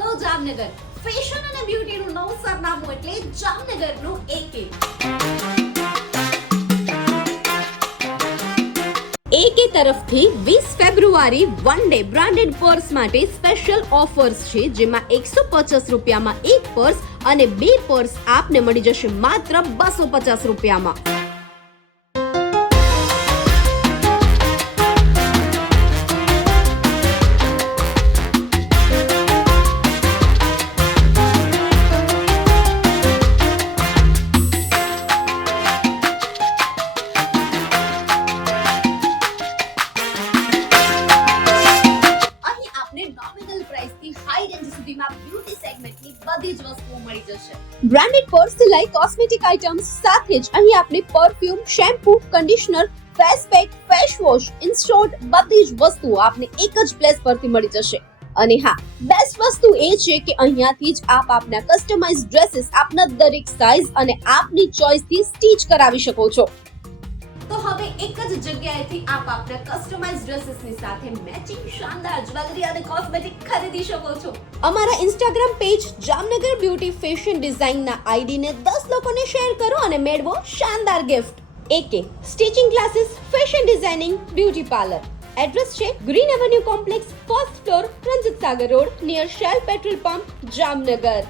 Hello Jamnagar fashion અને બ્યુટીનું નવું સરનામું એટલે જામનગરનું એકે એકે તરફથી 20 ફેબ્રુઆરી વન ડે બ્રાન્ડેડ પર્સ માટે સ્પેશિયલ ઓફર્સ છે, જેમાં 150 રૂપિયામાં એક પર્સ અને બે પર્સ આપને મળી જશે માત્ર 250 રૂપિયામાં. નોમિનલ પ્રાઇસથી હાઈ રેન્જ સુધીમાં બ્યુટી સેગમેન્ટની બધી જ વસ્તુઓ મળી જશે. બ્રાન્ડેડ પર્સ થી લઈ કોસ્મેટિક આઇટમ્સ સાથે જ અહીં આપને perfume, shampoo, conditioner, face pack, face wash, in short બધી જ વસ્તુઓ આપને એક જ પ્લેસ પરથી મળી જશે. અને હા, બેસ્ટ વસ્તુ એ છે કે અહીંયાથી જ આપ આપના કસ્ટમાઇઝ ડ્રેસીસ આપના દરેક સાઇઝ અને આપની ચોઇસથી સ્ટીચ કરાવી શકો છો. તો હવે એક જ જગ્યાએથી આપ આપના કસ્ટમાઇઝ ડ્રેસીસની સાથે મેચિંગ શાનદાર જ્વેલરી અને કોસ્મેટિક ખરીદી શકો છો. અમારા Instagram page Jamnagar beauty fashion ડિઝાઇનના આઈડીને 10 લોકોને શેર કરો અને મેળવો શાનદાર gift. AK stitching classes, fashion designing, beauty parlour. Address છે green avenue complex, first floor, Ranjit Sagar road, near Shell petrol pump, Jamnagar.